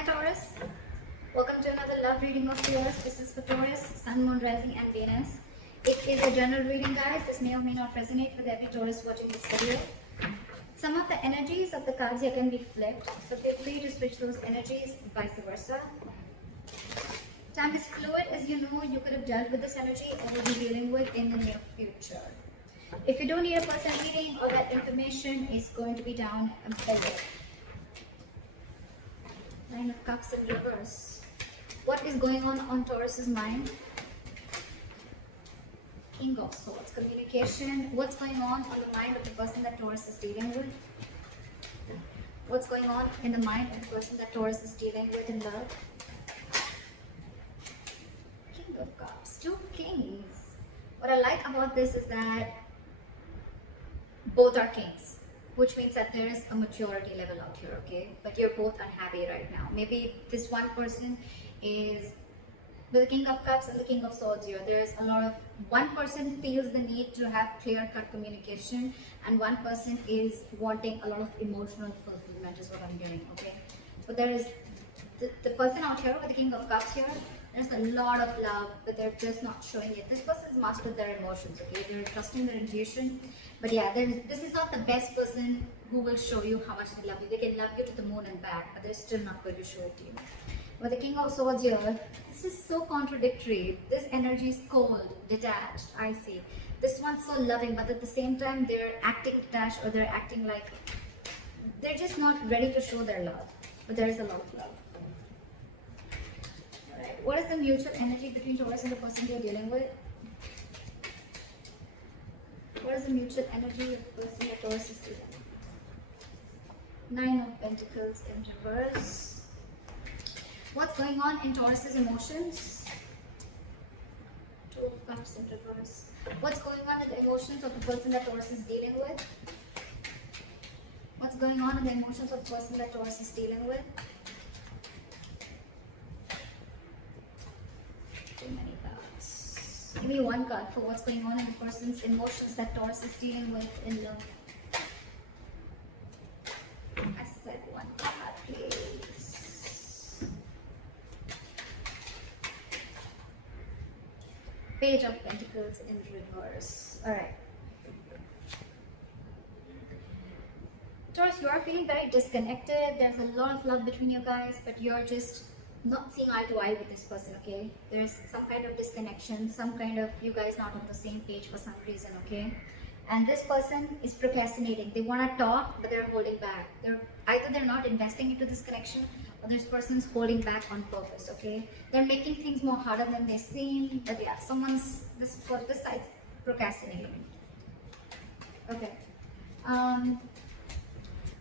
Hi Taurus, welcome to another love reading of yours. This is for Taurus, Sun, Moon, Rising and Venus. It is a general reading, guys. This may or may not resonate with every Taurus watching this video. Some of the energies of the cards here can be flipped, so feel free to switch those energies, vice versa. Time is fluid, as you know. You could have dealt with this energy or will be dealing with in the near future. If you don't need a personal reading, all that information is going to be down below. Nine of Cups in reverse. What is going on Taurus's mind? King of Swords. Communication. What's going on the mind of the person that Taurus is dealing with? What's going on in the mind of the person that Taurus is dealing with in love? King of Cups. Two kings. What I like about this is that both are kings, which means that there is a maturity level out here, okay? But you're both unhappy right now. Maybe this one person is with the King of Cups and the King of Swords here. There's a lot of, one person feels the need to have clear-cut communication, and one person is wanting a lot of emotional fulfillment is what I'm hearing, okay? But there is the person out here with the King of Cups here, there's a lot of love, but they're just not showing it. This person's mastered their emotions, okay? They're trusting their intuition. But yeah, this is not the best person who will show you how much they love you. They can love you to the moon and back, but they're still not going to show it to you. With the King of Swords here, this is so contradictory. This energy is cold, detached, icy. This one's so loving, but at the same time, they're acting detached, or they're acting like they're just not ready to show their love. But there is a lot of love. What is the mutual energy between Taurus and the person you're dealing with? What is the mutual energy of the person that Taurus is dealing with? Nine of Pentacles in reverse. What's going on in Taurus's emotions? Two of Cups in reverse. What's going on in the emotions of the person that Taurus is dealing with? What's going on in the emotions of the person that Taurus is dealing with? Too many cards. Give me one card for what's going on in the person's emotions that Taurus is dealing with in love. I said one card, please. Page of Pentacles in reverse. Alright. Taurus, you are feeling very disconnected. There's a lot of love between you guys, but you're just not seeing eye to eye with this person, okay? There's some kind of disconnection, some kind of you guys not on the same page for some reason, okay? And this person is procrastinating. They want to talk, but they're holding back. Either they're not investing into this connection, or this person's holding back on purpose, okay? They're making things more harder than they seem, but yeah, this side's procrastinating. Okay.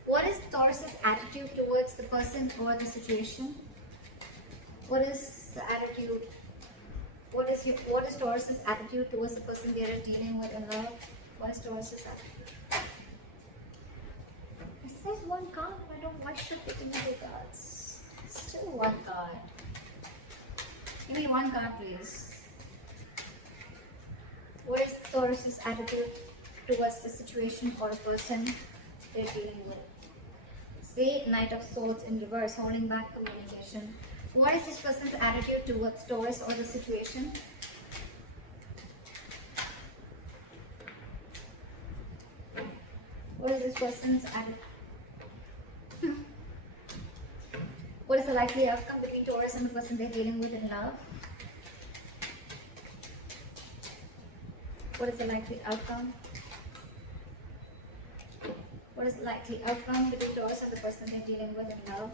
What is Taurus's attitude towards the person or the situation? What is the attitude? What is Taurus's attitude towards the person they are dealing with in love? What is Taurus's attitude? It says one card. Why should it be two cards? Still one card. Give me one card, please. What is Taurus's attitude towards the situation or person they're dealing with? Say Knight of Swords in reverse, holding back communication. What is this person's attitude towards Taurus or the situation? What is this person's attitude? What is the likely outcome between Taurus and the person they're dealing with in love? What is the likely outcome? What is the likely outcome between Taurus and the person they're dealing with in love?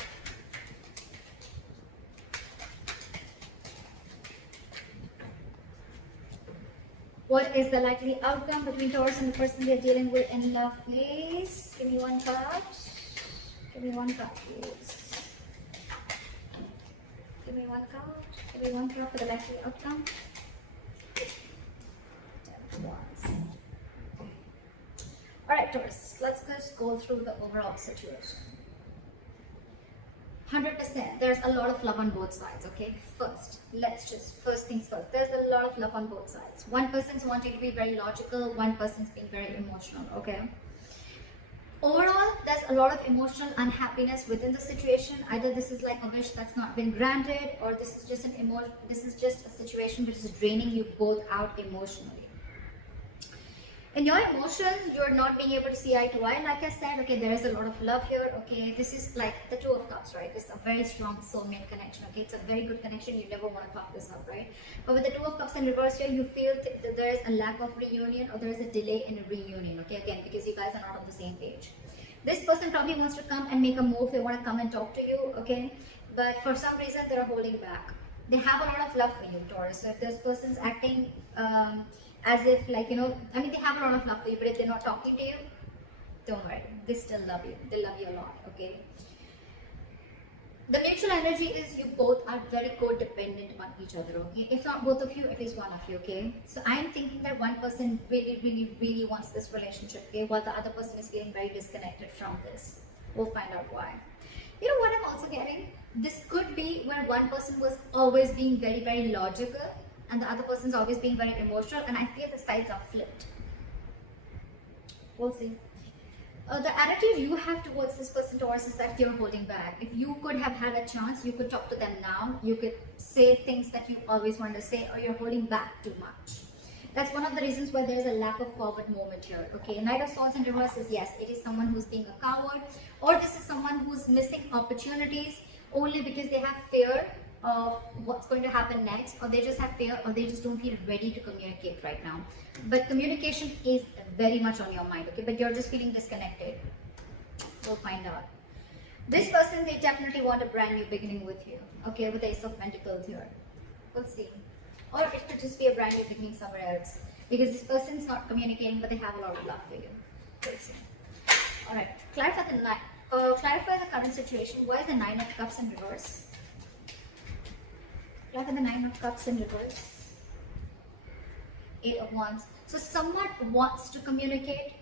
What is the likely outcome between Taurus and the person they're dealing with in love, please? Give me one card. Give me one card, please. Give me one card. Give me one card for the likely outcome. 10 of Wands. Alright, Taurus, let's just go through the overall situation. 100%, there's a lot of love on both sides, okay? First things first, there's a lot of love on both sides. One person's wanting to be very logical, one person's being very emotional, okay? Overall, there's a lot of emotional unhappiness within the situation. Either this is like a wish that's not been granted, or this is just this is just a situation which is draining you both out emotionally. In your emotions, you're not being able to see eye to eye. Like I said, okay, there is a lot of love here. Okay, this is like the Two of Cups, right? It's a very strong soulmate connection. Okay, it's a very good connection. You never want to fuck this up, right? But with the Two of Cups in reverse here, you feel that there is a lack of reunion, or there is a delay in a reunion. Okay, again, because you guys are not on the same page. This person probably wants to come and make a move. They want to come and talk to you. Okay, but for some reason they're holding back. They have a lot of love for you, Taurus. So if this person's acting as if, like, you know, I mean, they have a lot of love for you, but if they're not talking to you, don't worry, they still love you. They love you a lot. Okay, the mutual energy is you both are very codependent on each other. Okay, if not both of you, at least one of you. Okay, so I am thinking that one person really wants this relationship, okay, while the other person is feeling very disconnected from this. We'll find out why. You know what I'm also getting? This could be where one person was always being very logical, and the other person's always being very emotional, and I feel the sides are flipped. We'll see. The attitude you have towards this person, Taurus, is that you're holding back. If you could have had a chance, you could talk to them now. You could say things that you always wanted to say, or you're holding back too much. That's one of the reasons why there's a lack of forward movement here. Okay, Knight of Swords in reverse is, yes, it is someone who's being a coward, or this is someone who's missing opportunities only because they have fear of what's going to happen next, or they just have fear, or they just don't feel ready to communicate right now. But communication is very much on your mind, okay, but you're just feeling disconnected. We'll find out. This person, they definitely want a brand new beginning with you, okay, with the Ace of Pentacles here. We'll see. Or it could just be a brand new beginning somewhere else, because this person's not communicating, but they have a lot of love for you. We'll see. Alright, clarify the current situation. Why is the Nine of Cups in reverse? Clarify the Nine of Cups in reverse. Eight of Wands. So someone wants to communicate,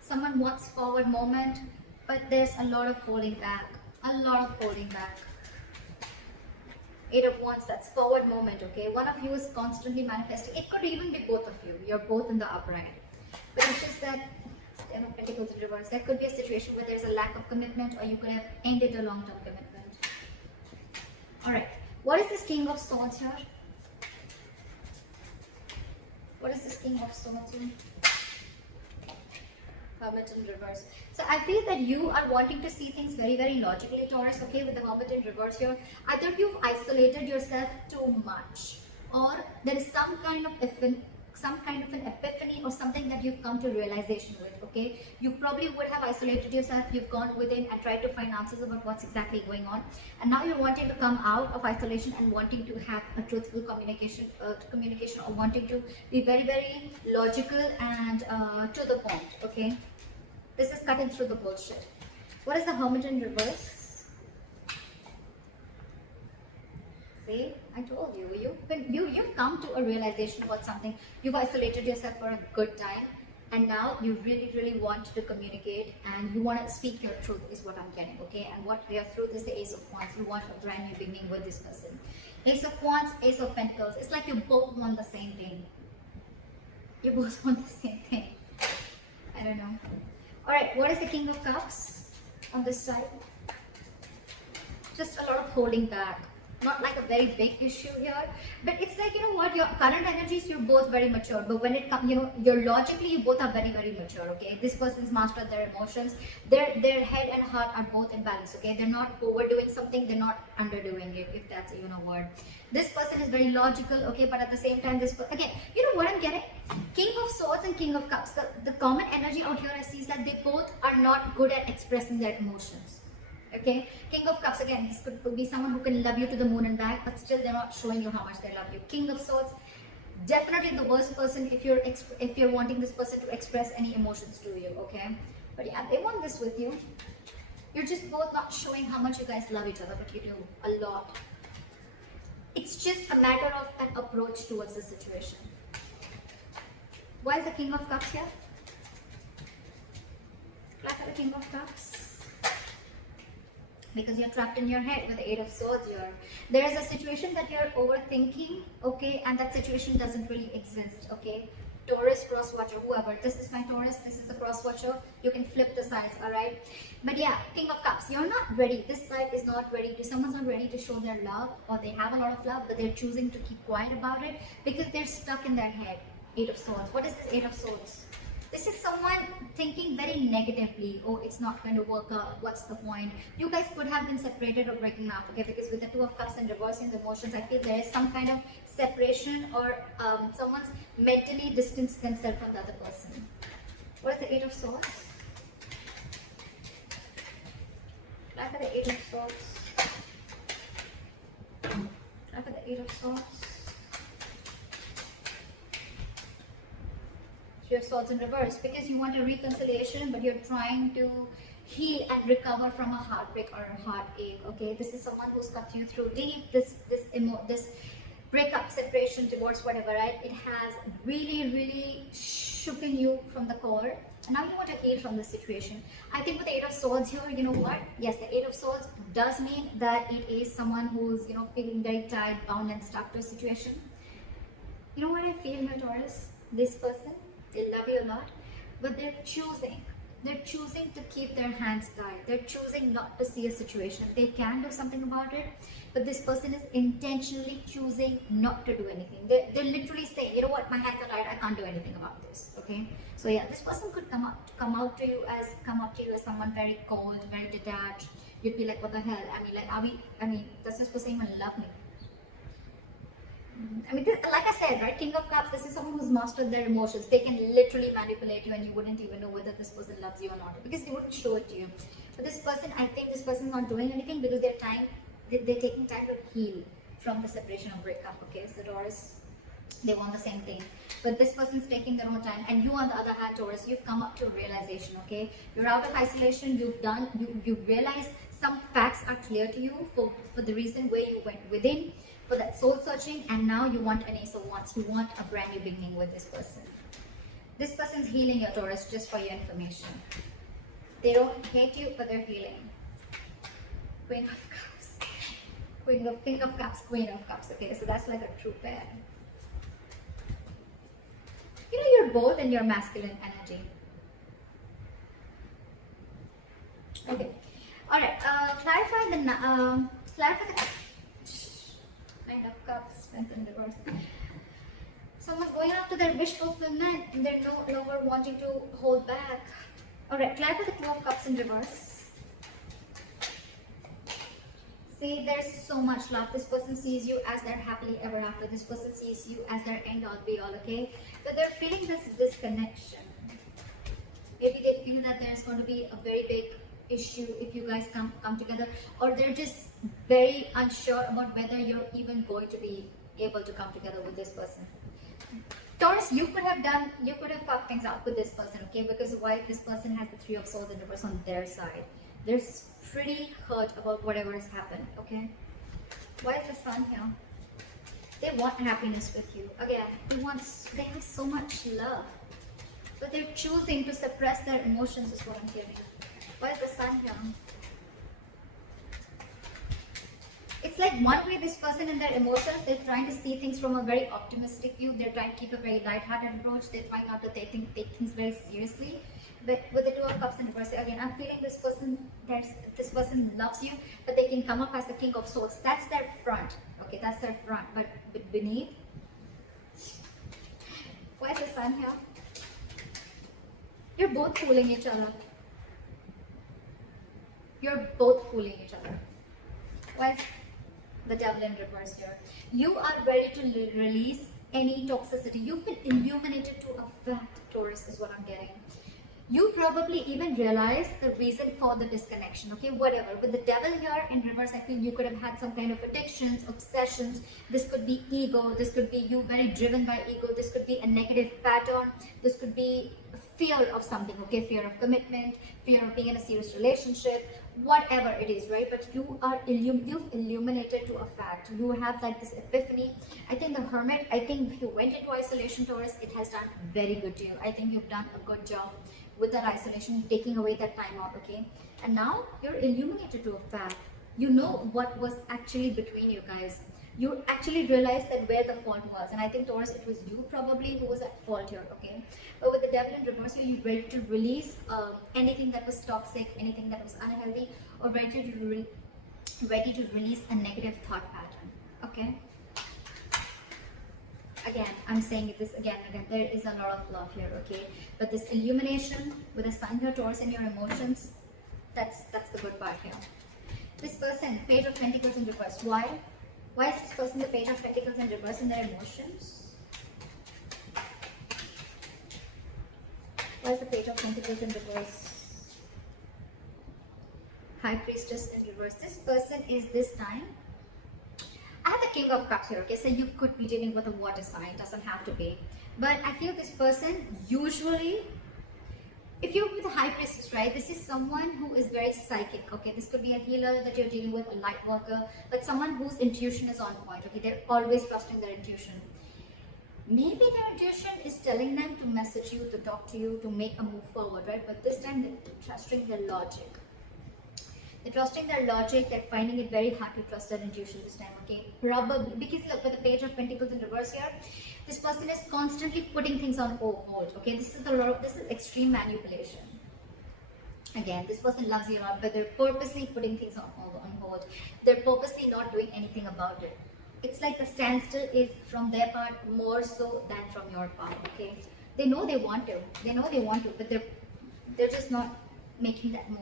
someone wants forward movement, but there's a lot of holding back. A lot of holding back. Eight of Wands, that's forward movement, okay? One of you is constantly manifesting. It could even be both of you. You're both in the upright. But it's just that, Ten of Pentacles in reverse, there could be a situation where there's a lack of commitment, or you could have ended a long-term commitment. Alright, what is this King of Swords here? What is this King of Swords here? Hermit in reverse. So I feel that you are wanting to see things very logically, Taurus, okay, with the Hermit in reverse here. Either you've isolated yourself too much, or there is some kind of an epiphany or something that you've come to realization with, okay? You probably would have isolated yourself, you've gone within and tried to find answers about what's exactly going on, and now you're wanting to come out of isolation and wanting to have a truthful communication, or wanting to be very logical and to the point, okay? This is cutting through the bullshit. What is the Hermit in reverse? See, I told you, you've come to a realization about something. You've isolated yourself for a good time, and now you really want to communicate, and you want to speak your truth, is what I'm getting, okay? And what your truth is the Ace of Wands. You want a brand new beginning with this person. Ace of Wands, Ace of Pentacles. It's like you both want the same thing. You both want the same thing. I don't know. Alright, what is the King of Cups on this side? Just a lot of holding back. Not like a very big issue here, but it's like, you know what, your current energies, you're both very mature, but when it comes, you know, you're logically, you both are very mature, okay? This person's mastered their emotions. Their head and heart are both in balance, okay? They're not overdoing something, they're not underdoing it, if that's even a word. This person is very logical, okay, but at the same time, again, you know what I'm getting? King of Swords and King of Cups, the common energy out here I see is that they both are not good at expressing their emotions. Okay, King of Cups, again, this could be someone who can love you to the moon and back, but still they're not showing you how much they love you. King of Swords, definitely the worst person if you're wanting this person to express any emotions to you, okay? But yeah, they want this with you. You're just both not showing how much you guys love each other, but you do a lot. It's just a matter of an approach towards the situation. Why is the King of Cups here? Clap at the King of Cups. Because you're trapped in your head with the Eight of Swords here. There is a situation that you're overthinking, okay, and that situation doesn't really exist, okay? Taurus cross watcher, whoever. This is my Taurus, this is the cross watcher. You can flip the sides, alright? But yeah, King of Cups, you're not ready. This side is not ready. Someone's not ready to show their love, or they have a lot of love, but they're choosing to keep quiet about it because they're stuck in their head. Eight of Swords. What is this Eight of Swords? This is someone thinking very negatively. Oh, it's not going to work out. What's the point? You guys could have been separated or breaking up, okay? Because with the Two of Cups and reversing the emotions, I feel there is some kind of separation, or someone's mentally distanced themselves from the other person. What is the Eight of Swords? Try for the Eight of Swords. Try for the Eight of Swords. Your Swords in reverse, because you want a reconciliation, but you're trying to heal and recover from a heartbreak or a heartache. Okay, this is someone who's cut you through deep. This breakup, separation, divorce, whatever, right? It has really shooken you from the core, and now you want to heal from the situation. I think with the Eight of Swords here, you know what? Yes, the Eight of Swords does mean that it is someone who's, you know, feeling very tied, bound, and stuck to a situation. You know what I feel here, Taurus? This person, they love you a lot, but they're choosing to keep their hands tied. They're choosing not to see a situation. They can do something about it, but this person is intentionally choosing not to do anything. They're literally saying, you know what, my hands are tied, I can't do anything about this. Okay, so yeah, this person could come up to you as someone very cold, very detached. You'd be like, what the hell? Does this person even love me? Like I said, right, King of Cups, this is someone who's mastered their emotions. They can literally manipulate you and you wouldn't even know whether this person loves you or not, because they wouldn't show it to you. But this person, I think this person is not doing anything because they're taking time to heal from the separation or breakup. Okay, so Taurus, they want the same thing. But this person's taking their own time, and you on the other hand, Taurus, you've come up to a realization, okay? You're out of isolation, you realize some facts are clear to you for the reason where you went within, for that soul searching, and now you want an Ace of Wands. You want a brand new beginning with this person. This person's healing your Taurus, just for your information. They don't hate you, but they're healing. Queen of Cups. King of Cups, Queen of Cups. Okay, so that's like a true pair. You know, you're both in your masculine energy. Okay. Alright, clarify the Nine of Cups, Strength in reverse. Someone's going after their wish fulfillment and they're no longer wanting to hold back. Alright, clarify the Two of Cups in reverse. See, there's so much love. This person sees you as their happily ever after. This person sees you as their end all be all, okay? But they're feeling this disconnection. Maybe they feel that there's going to be a very big issue if you guys come together, or they're just very unsure about whether you're even going to be able to come together with this person. Taurus, you could have fucked things up with this person, okay? Because why this person has the Three of Swords in reverse on their side. They're pretty hurt about whatever has happened, okay? Why is the Sun here? They want happiness with you. Again, they have so much love, but they're choosing to suppress their emotions is what I'm hearing. Why is the Sun here? It's like one way this person in their emotions, they're trying to see things from a very optimistic view. They're trying to keep a very light-hearted approach. They're trying not to take things very seriously. But with the Two of Cups in reverse, again, I'm feeling this person loves you, but they can come up as the King of Swords. That's their front. Okay, that's their front. But beneath, why is the Sun here? You're both fooling each other. You're both fooling each other. Why is the Devil in reverse here? You are ready to release any toxicity. You've been illuminated to a fact, Taurus, is what I'm getting. You probably even realize the reason for the disconnection, okay? Whatever. With the Devil here in reverse, I feel you could have had some kind of addictions, obsessions. This could be ego. This could be you very driven by ego. This could be a negative pattern. This could be fear of something, okay? Fear of commitment, fear of being in a serious relationship, whatever it is, right? But you've illuminated to a fact. You have like this epiphany. I think the Hermit, I think if you went into isolation, Taurus, it has done very good to you. I think you've done a good job with that isolation, taking away that time out, okay? And now you're illuminated to a fact. You know what was actually between you guys. You actually realize that where the fault was. And I think Taurus, it was you probably who was at fault here, okay? But with the devil in reverse here, you're ready to release anything that was toxic, anything that was unhealthy, or ready to release a negative thought pattern, okay? Again, I'm saying this again and again, there is a lot of love here, okay? But this illumination with the sun here, Taurus, and your emotions, that's the good part here. This person, Page of Pentacles in reverse. Why? Why is this person the Page of Pentacles in reverse in their emotions? Why is the Page of Pentacles in reverse? High Priestess in reverse. This person is this time. I have the King of Cups here, okay? So you could be dealing with a water sign, doesn't have to be. But I feel this person usually, if you're with a High Priestess, right, this is someone who is very psychic, okay? This could be a healer that you're dealing with, a light worker, but someone whose intuition is on point, okay? They're always trusting their intuition. Maybe their intuition is telling them to message you, to talk to you, to make a move forward, right? But this time they're trusting their logic. They're trusting their logic, they're finding it very hard to trust their intuition this time, okay? Probably, because look, with the Page of Pentacles in reverse here, this person is constantly putting things on hold, okay? This is extreme manipulation. Again, this person loves you a lot, but they're purposely putting things on hold. They're purposely not doing anything about it. It's like the standstill is from their part more so than from your part, okay? They know they want to, but they're just not making that move.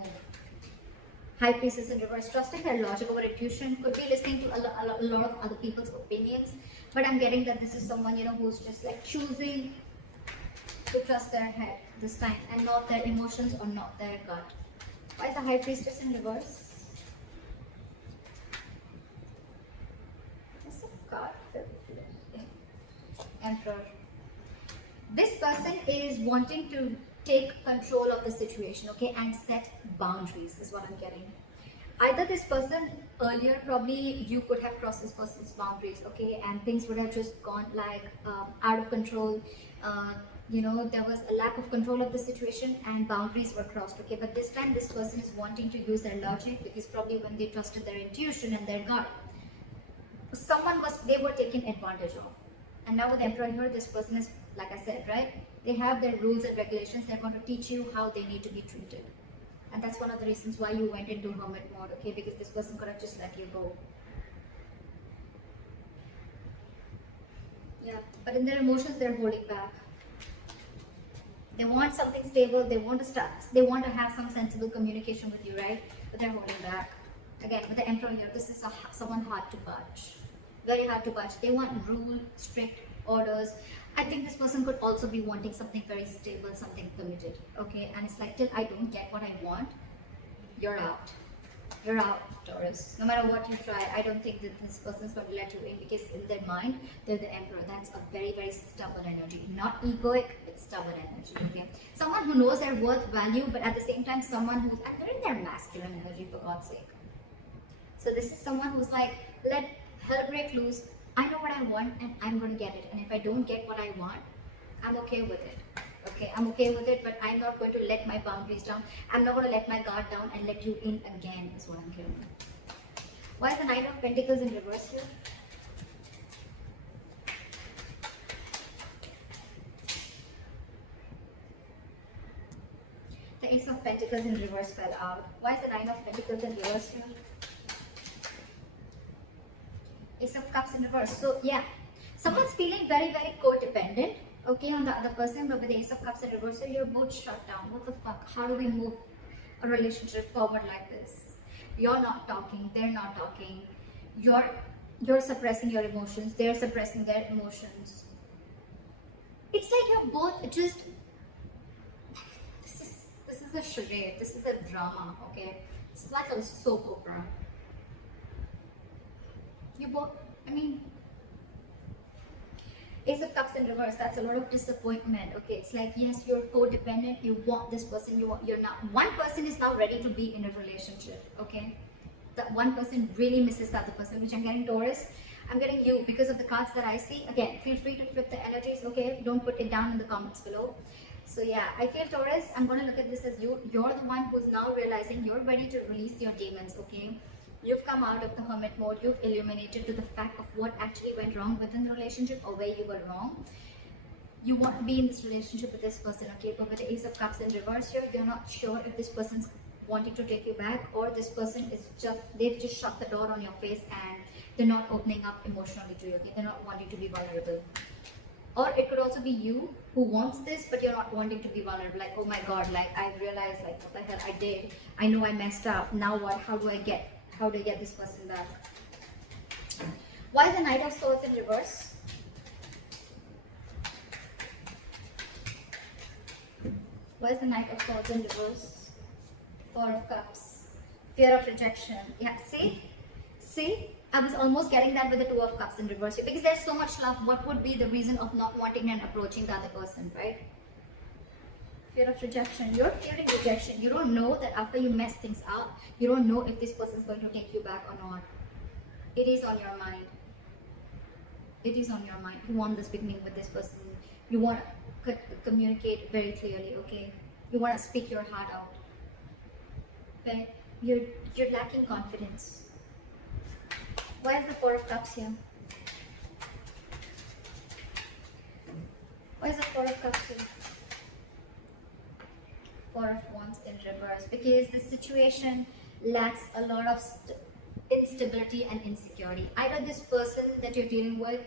High Priestess in reverse, trusting their logic over intuition, could be listening to a lot of other people's opinions, but I'm getting that this is someone, you know, who's just like choosing to trust their head this time and not their emotions or not their gut. Why is the High Priestess in reverse? That's a card. Emperor. This person is wanting to take control of the situation, okay, and set boundaries is what I'm getting. Either this person earlier, probably you could have crossed this person's boundaries, okay, and things would have just gone like out of control. You know, there was a lack of control of the situation and boundaries were crossed, okay? But this time this person is wanting to use their logic, because probably when they trusted their intuition and their gut, they were taken advantage of. And now with the Emperor here, this person is, like I said, right? They have their rules and regulations. They're going to teach you how they need to be treated. And that's one of the reasons why you went into hermit mode, okay? Because this person could have just let you go. Yeah, but in their emotions, they're holding back. They want something stable. They want to have some sensible communication with you, right? But they're holding back. Again, with the Emperor here, this is someone hard to budge. Very hard to budge. They want rule, strict orders. I think this person could also be wanting something very stable, something committed, okay? And it's like, till I don't get what I want, you're out. You're out, Taurus. No matter what you try, I don't think that this person's going to let you in, because in their mind, they're the Emperor. That's a very, very stubborn energy. Not egoic, but stubborn energy, okay? Someone who knows their worth, value, but at the same time, someone who's, and they're in their masculine energy, for God's sake. So this is someone who's like, let hell break loose. I know what I want and I'm going to get it. And if I don't get what I want, I'm okay with it. Okay, I'm okay with it, but I'm not going to let my boundaries down. I'm not going to let my guard down and let you in again, is what I'm hearing. Why is the Nine of Pentacles in reverse here? The Ace of Pentacles in reverse fell out. Why is the Nine of Pentacles in reverse here? Ace of Cups in reverse. So yeah, someone's feeling very, very codependent, okay, on the other person, but with the Ace of Cups in reverse, so you're both shut down. What the fuck? How do we move a relationship forward like this? You're not talking, they're not talking. You're suppressing your emotions, they're suppressing their emotions. It's like you're both just, this is a charade, this is a drama, okay? It's like a soap opera. You both, I mean, Ace of Cups in reverse, that's a lot of disappointment, okay? It's like, yes, you're codependent, you want this person, you're not, one person is now ready to be in a relationship, okay? That one person really misses the other person, which I'm getting Taurus. I'm getting you because of the cards that I see. Again, feel free to flip the energies, okay? Don't put it down in the comments below. So yeah, I feel Taurus, I'm going to look at this as you're the one who's now realizing you're ready to release your demons, okay? You've come out of the hermit mode. You've illuminated to the fact of what actually went wrong within the relationship or where you were wrong. You want to be in this relationship with this person, okay? But with the Ace of Cups in reverse here, you're not sure if this person's wanting to take you back, or this person is they've just shut the door on your face and they're not opening up emotionally to you, okay? They're not wanting to be vulnerable. Or it could also be you who wants this, but you're not wanting to be vulnerable. Like, oh my God, like I realized, like what the hell I did. I know I messed up. Now what? How do I get this person back? Why is the Knight of Swords in reverse? Why is the Knight of Swords in reverse? Four of Cups. Fear of rejection. Yeah, see? I was almost getting that with the Two of Cups in reverse. Because there's so much love. What would be the reason of not wanting and approaching the other person, right? Fear of rejection. You're fearing rejection. You don't know that after you mess things up, you don't know if this person is going to take you back or not. It is on your mind. It is on your mind. You want this beginning with this person. You want to communicate very clearly, okay? You want to speak your heart out. But you're lacking confidence. Why is the Four of Cups here? Why is the Four of Cups here? Four of Wands in reverse. Because the situation lacks a lot of instability and insecurity. Either this person that you're dealing with,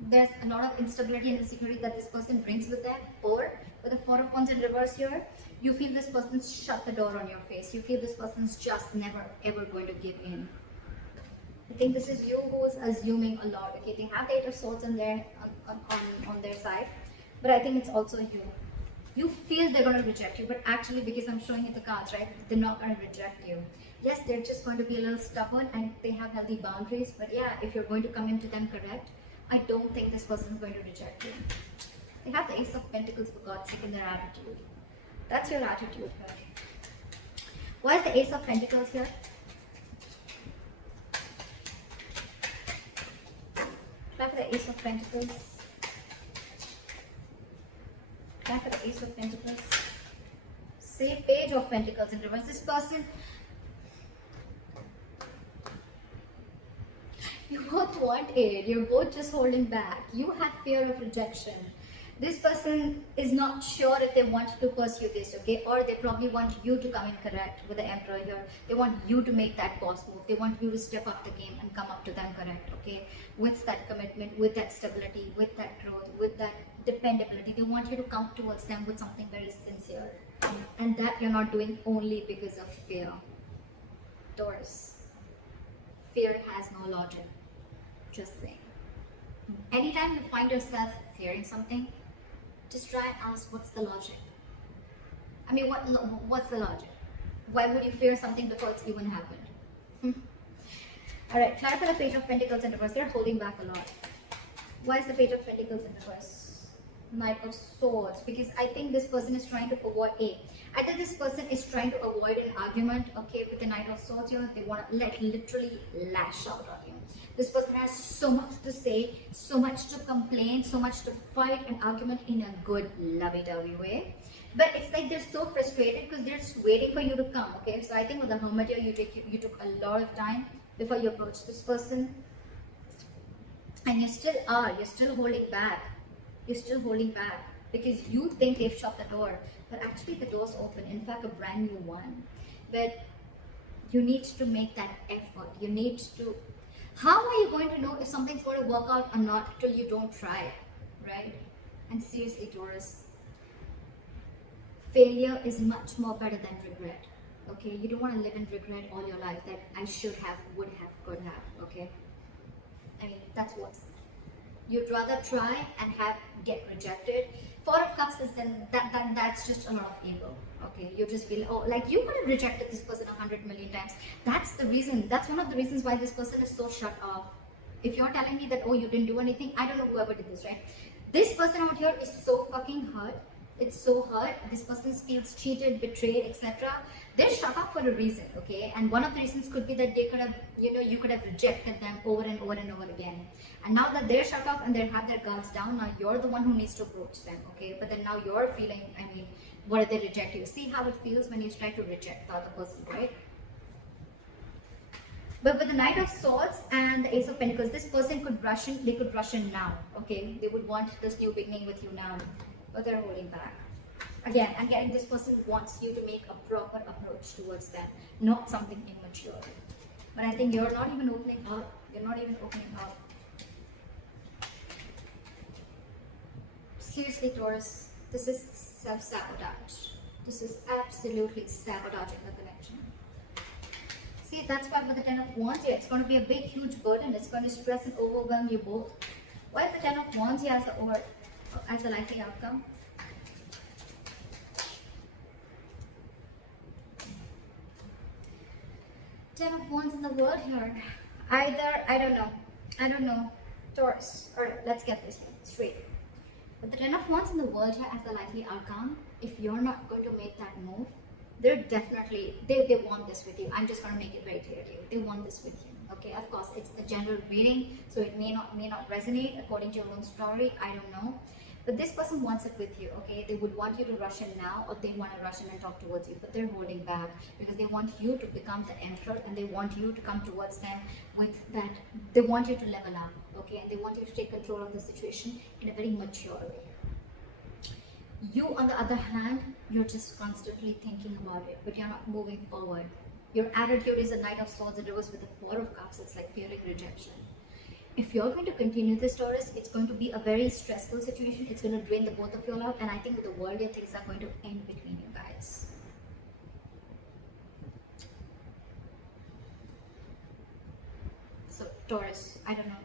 there's a lot of instability and insecurity that this person brings with them, or with the Four of Wands in reverse here, you feel this person's shut the door on your face. You feel this person's just never ever going to give in. I think this is you who's assuming a lot. Okay, they have the Eight of Swords on their side, but I think it's also you. You feel they're going to reject you, but actually, because I'm showing you the cards, right, they're not going to reject you. Yes, they're just going to be a little stubborn and they have healthy boundaries, but yeah, if you're going to come into them correct, I don't think this person is going to reject you. They have the Ace of Pentacles, for God's sake, in their attitude. That's your attitude here. Why is the Ace of Pentacles here? Try for the Ace of Pentacles. Try for the Ace of Pentacles. Say Page of Pentacles in reverse. This person, you both want it. You're both just holding back. You have fear of rejection. This person is not sure if they want to pursue this, okay? Or they probably want you to come in correct with the Emperor here. They want you to make that boss move. They want you to step up the game and come up to them correct, okay? With that commitment, with that stability, with that growth, with that dependability. They want you to come towards them with something very sincere. And that you're not doing only because of fear. Taurus. Fear has no logic. Just saying. Anytime you find yourself fearing something, just try and ask, what's the logic? I mean, what's the logic? Why would you fear something before it's even happened? Alright, try for the Page of Pentacles in reverse. They're holding back a lot. Why is the Page of Pentacles in reverse? Knight of Swords. Because I think this person is trying to avoid either this person is trying to avoid an argument, okay, with the Knight of Swords here. They want to literally lash out on you. This person has so much to say, so much to complain, so much to fight an argument in a good, lovey-dovey way. But it's like they're so frustrated because they're just waiting for you to come, okay? So I think with the Hermit here, you took a lot of time before you approached this person. And you still are. You're still holding back. You're still holding back because you think they've shut the door. But actually the door's open. In fact, a brand new one. But you need to make that effort. You need to... How are you going to know if something's going to work out or not till you don't try, right? And seriously, Taurus, failure is much more better than regret, okay? You don't want to live in regret all your life that I should have, would have, could have, okay? I mean, that's worse. You'd rather try and get rejected. Four of Cups is then that's just a lot of ego. Okay, you just feel, oh, like you could have rejected this person 100 million times. That's the reason. That's one of the reasons why this person is so shut off. If you're telling me that, oh, you didn't do anything, I don't know whoever did this, right? This person out here is so fucking hurt. It's so hurt. This person feels cheated, betrayed, etc. They're shut off for a reason, okay? And one of the reasons could be that they could have, you could have rejected them over and over and over again. And now that they're shut off and they have their guards down, now you're the one who needs to approach them, okay? But then now you're feeling, I mean, what if they reject you? See how it feels when you try to reject the other person, right? But with the Knight of Swords and the Ace of Pentacles, this person could rush in, they could rush in now, okay? They would want this new beginning with you now, but they're holding back. Again, I'm getting this person wants you to make a proper approach towards them, not something immature. But I think you're not even opening up. You're not even opening up. Seriously, Taurus, this is self-sabotage. This is absolutely sabotaging the connection. See, that's why with the Ten of Wands here, it's going to be a big, huge burden. It's going to stress and overwhelm you both. Why is the Ten of Wands here as the likely outcome? Ten of Wands in the world here. Either, I don't know, Taurus. Alright, let's get this straight. But the Ten of Wands in the world here as the likely outcome, if you're not going to make that move, they're definitely, they want this with you. I'm just going to make it very clear to you. They want this with you. Okay, of course, it's a general reading, so it may not resonate according to your own story. I don't know. But this person wants it with you, okay? They would want you to rush in now, or they want to rush in and talk towards you, but they're holding back because they want you to become the emperor, and they want you to come towards them with that. They want you to level up, okay? And they want you to take control of the situation in a very mature way. You, on the other hand, you're just constantly thinking about it, but you're not moving forward. Your attitude is a Knight of Swords in reverse with the Four of Cups. It's like fearing rejection. If you're going to continue this, Taurus, it's going to be a very stressful situation. It's going to drain the both of you out, and I think with the world here, things are going to end between you guys. So, Taurus, I don't know.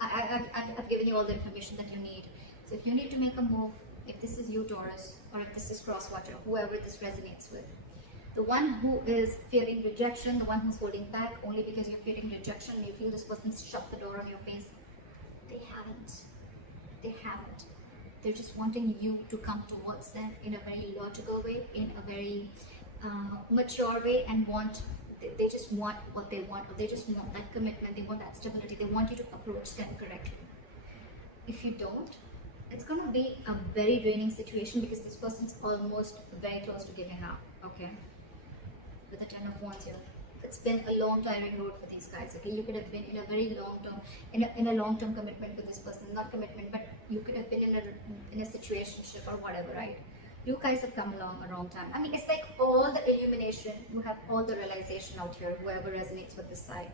I've given you all the information that you need. So, if you need to make a move, if this is you, Taurus, or if this is Crosswatcher, whoever this resonates with, the one who is fearing rejection, the one who's holding back only because you're fearing rejection, you feel this person's shut the door on your face, they haven't. They haven't. They're just wanting you to come towards them in a very logical way, in a very mature way, and they just want what they want, or they just want that commitment, they want that stability, they want you to approach them correctly. If you don't, it's going to be a very draining situation because this person's almost very close to giving up, okay? With the Ten of Wands here, it's been a long tiring road for these guys, okay? You could have been in a very long term, in a long term commitment with this person, not commitment, but you could have been in a situationship or whatever, right? You guys have come along a wrong time. I mean, it's like all the illumination, you have all the realization out here, whoever resonates with this side.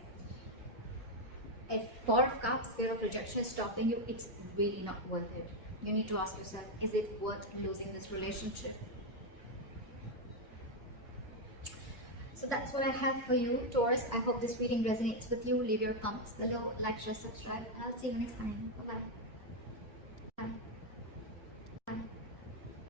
If Four of Cups, fear of rejection is stopping you, it's really not worth it. You need to ask yourself, is it worth losing this relationship? So that's what I have for you, Taurus. I hope this reading resonates with you. Leave your comments below, like, share, subscribe, and I'll see you next time. Bye-bye.